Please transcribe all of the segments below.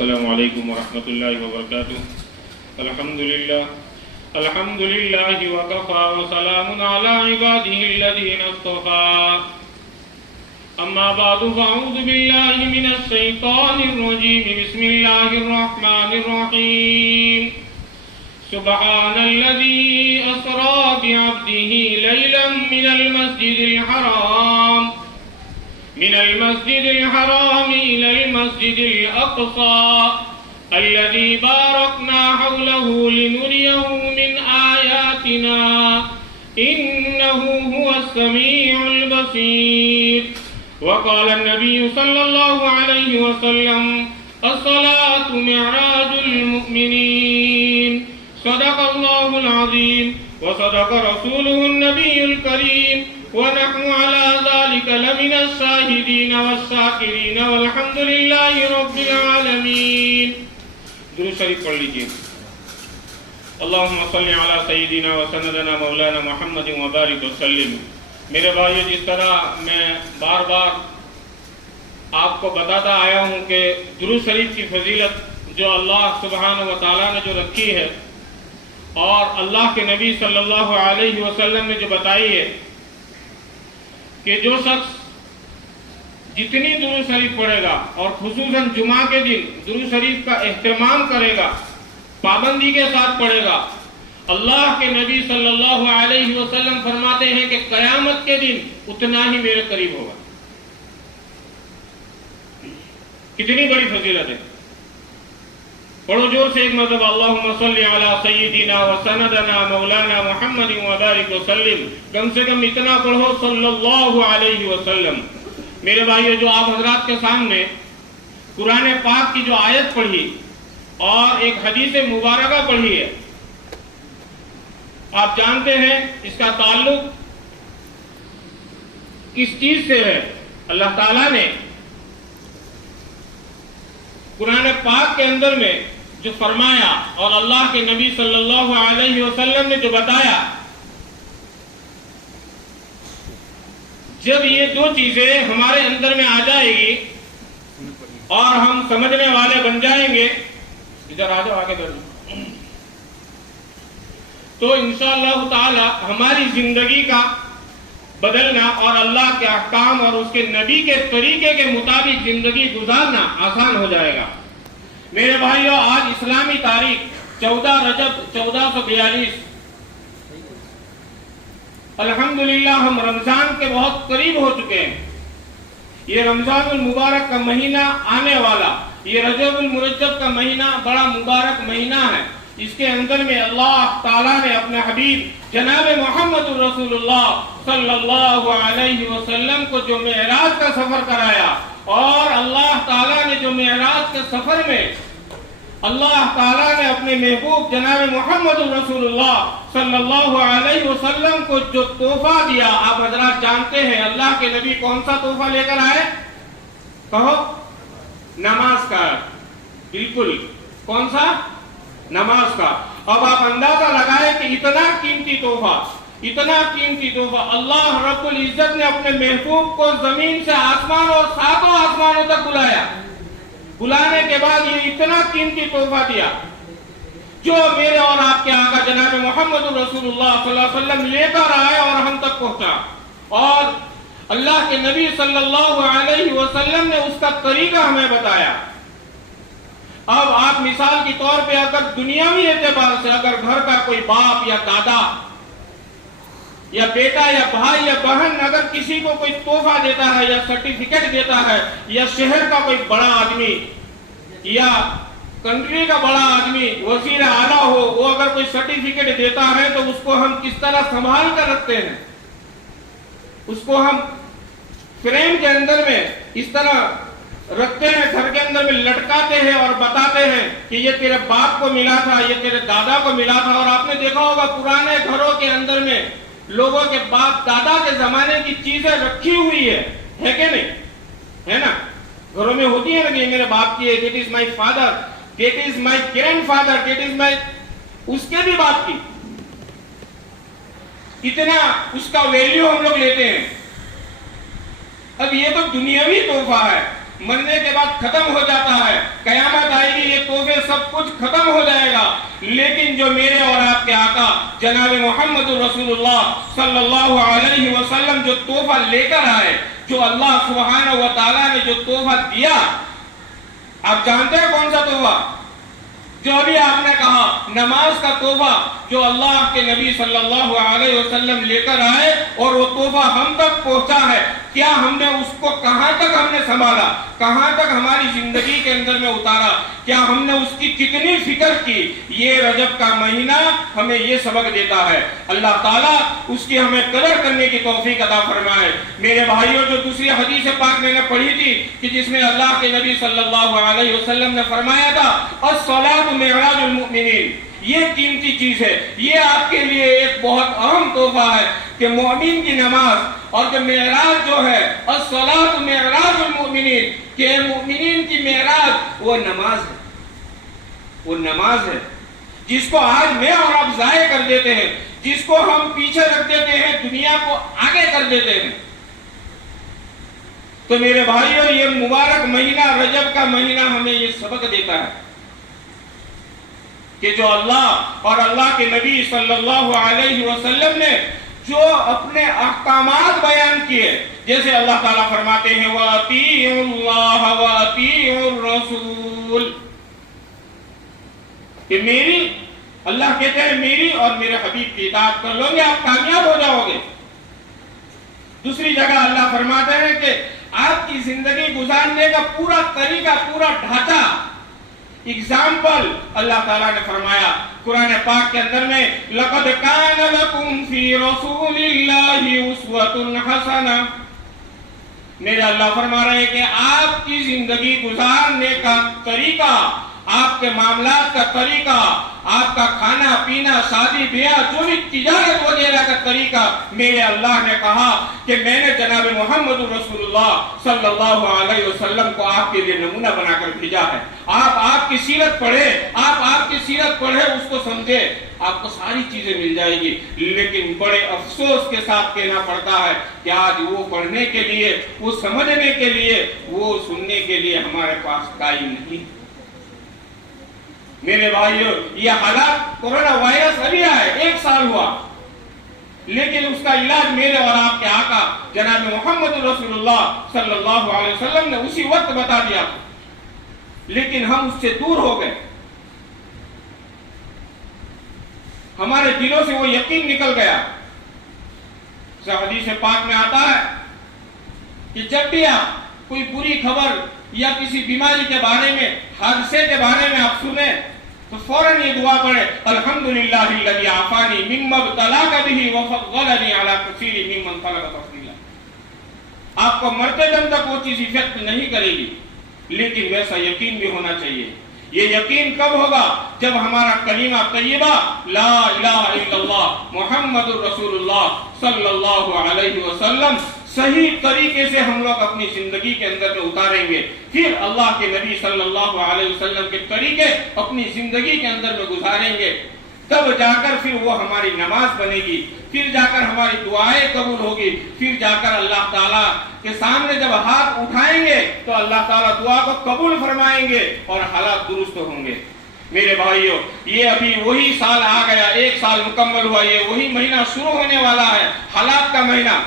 السلام علیکم ورحمۃ اللہ وبرکاتہ. الحمد للہ وکفى وسلام علی عباده الذین اصطفى. اما بعد فاعوذ باللہ من الشیطان الرجیم. بسم اللہ الرحمن الرحیم. سبحان الذی اسری بعبده لیلا من المسجد الحرام إلى المسجد الأقصى الذي باركنا حوله لنريه من آياتنا إنه هو السميع البصير. وقال النبي صلى الله عليه وسلم الصلاة معراج المؤمنين. صدق الله العظيم وصدق رسوله النبي الكريم ونحن على ذلك لمن الشاهدين والشاكرين والحمد لله رب العالمين. درود شریف پڑھ لیجیے. اللهم صل على سيدنا وسندنا مولانا محمد وبارك وسلم. میرے بھائیو، جس طرح میں بار بار آپ کو بتاتا آیا ہوں کہ درود شریف کی فضیلت جو اللہ سبحانہ و تعالیٰ نے جو رکھی ہے اور اللہ کے نبی صلی اللہ علیہ وسلم نے جو بتائی ہے کہ جو شخص جتنی درود شریف پڑھے گا اور خصوصاً جمعہ کے دن درود شریف کا اہتمام کرے گا، پابندی کے ساتھ پڑھے گا، اللہ کے نبی صلی اللہ علیہ وسلم فرماتے ہیں کہ قیامت کے دن اتنا ہی میرے قریب ہوگا. کتنی بڑی فضیلت ہے. پڑھو جور سے ایک مرتبہ اللہم صلی علی سیدنا و سندنا مولانا محمد وبارک وسلم. کم سے کم اتنا پڑھو صلی اللہ علیہ وسلم. میرے بھائیو، جو آپ حضرات کے سامنے قرآن پاک کی جو آیت پڑھی اور ایک حدیث مبارکہ پڑھی ہے، آپ جانتے ہیں اس کا تعلق کس چیز سے ہے. اللہ تعالیٰ نے قرآن پاک کے اندر میں جو فرمایا اور اللہ کے نبی صلی اللہ علیہ وسلم نے جو بتایا، جب یہ دو چیزیں ہمارے اندر میں آ جائے گی اور ہم سمجھنے والے بن جائیں گے، ادھر آ جاؤ آگے بڑھو، تو انشاءاللہ تعالی ہماری زندگی کا بدلنا اور اللہ کے احکام اور اس کے نبی کے طریقے کے مطابق زندگی گزارنا آسان ہو جائے گا. میرے بھائیو، آج اسلامی تاریخ 14 رجب 1442. الحمدللہ ہم رمضان کے بہت قریب ہو چکے ہیں. یہ رمضان المبارک کا مہینہ آنے والا، یہ رجب المرجب کا مہینہ بڑا مبارک مہینہ ہے. اس کے اندر میں اللہ تعالیٰ نے اپنے حبیب جناب محمد رسول اللہ صلی اللہ علیہ وسلم کو جو معراج کا سفر کرایا، اور اللہ تعالیٰ نے جو معراج کے سفر میں اللہ تعالیٰ نے اپنے محبوب جناب محمد رسول اللہ صلی اللہ علیہ وسلم کو جو تحفہ دیا، آپ حضرات جانتے ہیں اللہ کے نبی کون سا تحفہ لے کر آئے؟ کہو. نماز کا. بالکل. کون سا؟ نماز کا. اب آپ اندازہ لگائیں کہ اتنا قیمتی تحفہ اللہ رب العزت نے اپنے محبوب کو زمین سے آسمان اور ساتوں آسمانوں تک بلایا. بلانے کے بعد یہ اتنا قیمتی تحفہ دیا جو میرے اور آپ کے آقا جناب محمد رسول اللہ صلی اللہ علیہ وسلم لے کر آئے اور ہم تک پہنچا. اور اللہ کے نبی صلی اللہ علیہ وسلم نے اس کا طریقہ ہمیں بتایا. اب آپ مثال کے طور پہ اگر دنیاوی اعتبار سے اگر گھر کا کوئی باپ یا دادا یا بیٹا یا بھائی یا بہن اگر کسی کو کوئی تحفہ دیتا ہے یا سرٹیفکیٹ دیتا ہے، یا شہر کا کوئی بڑا آدمی یا کنٹری کا بڑا آدمی وزیر اعلیٰ ہو، وہ اگر کوئی سرٹیفکیٹ دیتا ہے تو اس کو ہم کس طرح سنبھال کر رکھتے ہیں. اس کو ہم فریم کے اندر میں اس طرح رکھتے ہیں، گھر کے اندر میں لٹکاتے ہیں اور بتاتے ہیں کہ یہ تیرے باپ کو ملا تھا، یہ تیرے دادا کو ملا تھا. اور آپ نے دیکھا ہوگا پرانے گھروں کے اندر میں لوگوں کے باپ دادا کے زمانے کی چیزیں رکھی ہوئی ہے کہ نہیں؟ ہے نا؟ گھروں میں ہوتی ہے نا کہ یہ میرے باپ کی ہے، that is my father, that is my grandfather, that is my, اس کے بھی باپ کی. اتنا اس کا ویلیو ہم لوگ لیتے ہیں. اب یہ تو دنیاوی تحفہ ہے. مرنے کے بعد ختم ہو جاتا ہے، قیامت آئے گی، یہ تحفے سب کچھ ختم ہو جائے گا، لیکن جو میرے اور آپ کے آقا جناب محمد رسول اللہ صلی اللہ علیہ وسلم جو تحفہ لے کر آئے، جو اللہ سبحانہ و تعالیٰ نے جو تحفہ دیا، آپ جانتے ہیں کون سا تحفہ؟ جو ابھی آپ نے کہا نماز کا تحفہ، جو اللہ کے نبی صلی اللہ علیہ وسلم لے کر آئے اور وہ تحفہ ہم تک پہنچا ہے، کیا ہم نے اس کو کہاں تک ہم نے سنبھالا، کہاں تک ہماری زندگی کے اندر میں اتارا، کیا ہم نے اس کی کتنی فکر کی؟ یہ رجب کا مہینہ ہمیں یہ سبق دیتا ہے۔ اللہ تعالیٰ اس کی ہمیں قدر کرنے کی توفیق عطا فرمائے۔ میرے بھائیوں، جو دوسری حدیث پاک میں نے پڑھی تھی کہ جس میں اللہ کے نبی صلی اللہ علیہ وسلم نے فرمایا تھا الصلاۃ معراج المؤمنین، یہ قیمتی چیز ہے، یہ آپ کے لیے ایک بہت اہم تحفہ ہے کہ مومن کی نماز، اور جو معراج جو ہے الصلاۃ معراج المؤمنین، کہ مومنین کی معراج وہ نماز ہے، وہ نماز ہے جس کو آج میں اور آپ ضائع کر دیتے ہیں، جس کو ہم پیچھے رکھ دیتے ہیں، دنیا کو آگے کر دیتے ہیں۔ تو میرے بھائیوں، یہ مبارک مہینہ رجب کا مہینہ ہمیں یہ سبق دیتا ہے کہ جو اللہ اور اللہ کے نبی صلی اللہ علیہ وسلم نے جو اپنے احکامات بیان کیے، جیسے اللہ تعالیٰ فرماتے ہیں وَأَطِيعُوا اللَّهَ وَأَطِيعُوا الرَّسُولَ، کہ میری، اللہ کہتے ہیں میری اور میرے حبیب کی اطاعت کر لو گے آپ کامیاب ہو جاؤ گے۔ دوسری جگہ اللہ فرماتے ہیں کہ آپ کی زندگی گزارنے کا پورا طریقہ، پورا ڈھانچہ، اگزامپل اللہ تعالیٰ نے فرمایا قرآن پاک کے اندر میں لَقَدْ كَانَ لَكُمْ فِي رَسُولِ اللَّهِ أُسْوَةٌ حَسَنَةٌ، میرے اللہ فرما رہے ہیں کہ آپ کی زندگی گزارنے کا طریقہ، آپ کے معاملات کا طریقہ، آپ کا کھانا پینا، شادی بیاہ، جو بھی تجارت وغیرہ کا طریقہ، میرے اللہ نے کہا کہ میں نے جناب محمد رسول اللہ صلی اللہ علیہ وسلم کو آپ کے لیے نمونہ بنا کر بھیجا ہے۔ آپ کی سیرت پڑھیں، آپ کی سیرت پڑھیں، اس کو سمجھیں، آپ کو ساری چیزیں مل جائے گی۔ لیکن بڑے افسوس کے ساتھ کہنا پڑتا ہے کہ آج وہ پڑھنے کے لیے، وہ سمجھنے کے لیے، وہ سننے کے لیے ہمارے پاس ٹائم نہیں۔ میرے بھائیوں، یہ حالات، کورونا وائرس ابھی آئے، 1 سال ہوا، لیکن اس کا علاج میرے اور آپ کے آقا جناب محمد رسول اللہ صلی اللہ علیہ وسلم نے اسی وقت بتا دیا، لیکن ہم اس سے دور ہو گئے، ہمارے دلوں سے وہ یقین نکل گیا۔ حدیث پاک میں آتا ہے کہ جب بھی آپ کوئی بری خبر یا کسی بیماری کے بارے میں، حادثے کے بارے میں آپ سنیں تو فوراً یہ دعا پڑھے الحمدللہ الذی عافانی مما ابتلاک بہ وفضلنی علی کثیر ممن خلق تفضیلا۔ آپ کو مرتے دم تک وہ چیز ایفیکٹ نہیں کرے گی، لیکن ویسا یقین بھی ہونا چاہیے۔ یہ یقین کب ہوگا؟ جب ہمارا کلمہ طیبہ لا الہ الا اللہ محمد رسول اللہ صلی اللہ علیہ وسلم صحیح طریقے سے ہم لوگ اپنی زندگی کے اندر میں اتاریں گے، پھر اللہ کے نبی صلی اللہ علیہ وسلم کے طریقے اپنی زندگی کے اندر میں گزاریں گے، تب جا کر پھر وہ ہماری نماز بنے گی، پھر جا کر ہماری دعائیں قبول ہوگی، پھر جا کر اللہ تعالیٰ کے سامنے جب ہاتھ اٹھائیں گے تو اللہ تعالیٰ دعا کو قبول فرمائیں گے اور حالات درست ہوں گے۔ میرے بھائیوں، یہ ابھی وہی سال آ گیا، 1 سال مکمل ہوا، یہ وہی مہینہ شروع ہونے والا ہے، حالات کا مہینہ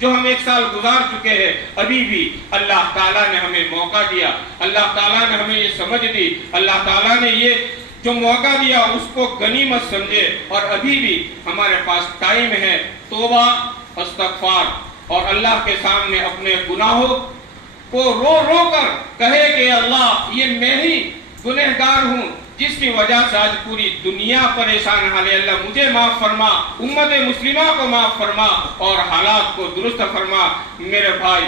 جو ہم 1 سال گزار چکے ہیں۔ ابھی بھی اللہ تعالیٰ نے ہمیں موقع دیا، اللہ تعالیٰ نے ہمیں یہ سمجھ دی، اللہ تعالیٰ نے یہ جو موقع دیا اس کو غنیمت سمجھے، اور ابھی بھی ہمارے پاس ٹائم ہے توبہ، استغفار، اور اللہ کے سامنے اپنے گناہوں کو رو رو کر کہے کہ اللہ یہ میں ہی گنہگار ہوں جس کی وجہ سے آج پوری دنیا پریشان حال ہے، اللہ مجھے معاف فرما، امت مسلمہ کو معاف فرما اور حالات کو درست فرما۔ میرے بھائی،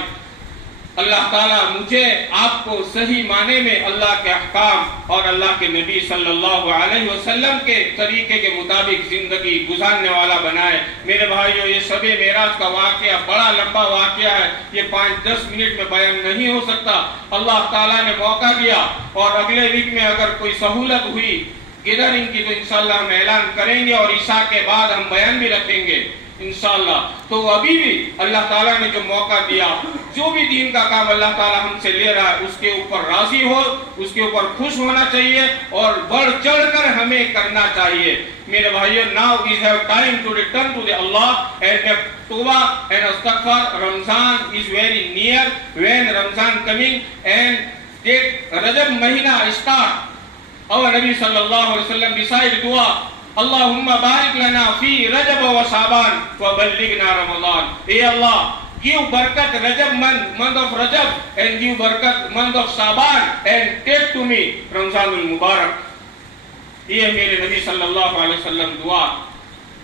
اللہ تعالیٰ مجھے آپ کو صحیح معنی میں اللہ کے احکام اور اللہ کے نبی صلی اللہ علیہ وسلم کے طریقے کے مطابق زندگی گزارنے والا بنائے۔ میرے بھائیو، یہ شب معراج کا واقعہ بڑا لمبا واقعہ ہے، یہ 5-10 منٹ میں بیان نہیں ہو سکتا۔ اللہ تعالیٰ نے موقع دیا، اور اگلے ویک میں اگر کوئی سہولت ہوئی گیدرنگ کی تو انشاءاللہ ہم اعلان کریں گے، اور عشاء کے بعد ہم بیان بھی رکھیں گے انشاءاللہ۔ تو ابھی بھی اللہ تعالیٰ نے جو موقع دیا جو بھی دین کا کام اللہ تعالیٰ ہم سے لے رہا ہے اس کے اوپر راضی ہو، اس کے اوپر خوش ہونا چاہیے اور بڑھ چڑھ کر ہمیں کرنا چاہیے. میرے بھائیو, now is have time to return to the Allah and make tawbah and astaghfar. Ramzan is very near. When Ramzan coming and that Rajab Mahina start, our Nabi sallallahu alaihi wasallam decide dua, Allahumma barik lana fi Rajab wa Shaban wa ballighna Ramadan. Hey Allah, give barakat Rajab month of Rajab, and give barakat month of Shaban, and take to me Ramzanul Mubarak. یہ میرے نبی صلی اللہ علیہ وسلم دعا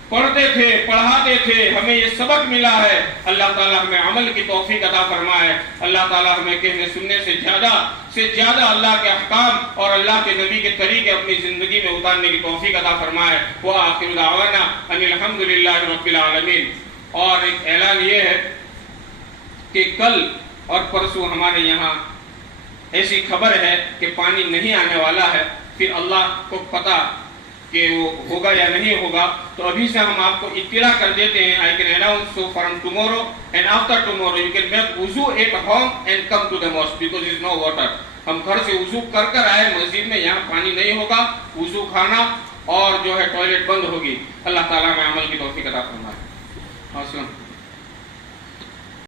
پڑھتے تھے, پڑھاتے تھے, ہمیں یہ سبق ملا ہے. اللہ تعالیٰ ہمیں عمل کی توفیق عطا فرمائے. اللہ تعالیٰ ہمیں کہنے سننے سے زیادہ اللہ کے احکام اور اللہ کے نبی کے طریقے اپنی زندگی میں اتارنے کی توفیق عطا فرمائے. وآخر دعوانا ان الحمدللہ رب العالمین. اور ایک اعلان یہ ہے کہ کل اور پرسوں ہمارے یہاں ایسی خبر ہے کہ پانی نہیں آنے والا ہے. پھر اللہ کو پتا کہ وہ ہوگا یا نہیں ہوگا, تو ابھی سے ہم آپ کو اطلاع کر دیتے ہیں. I can announce so from tomorrow and after tomorrow you can make wuzu at home and come to the mosque because there is no water. ہم گھر سے وضو کر آئے مسجد میں, یہاں پانی نہیں ہوگا. وضو کھانا اور جو ہے ٹوائلٹ بند ہوگی. اللہ تعالیٰ میں عمل کی توفیق عطا فرمائے.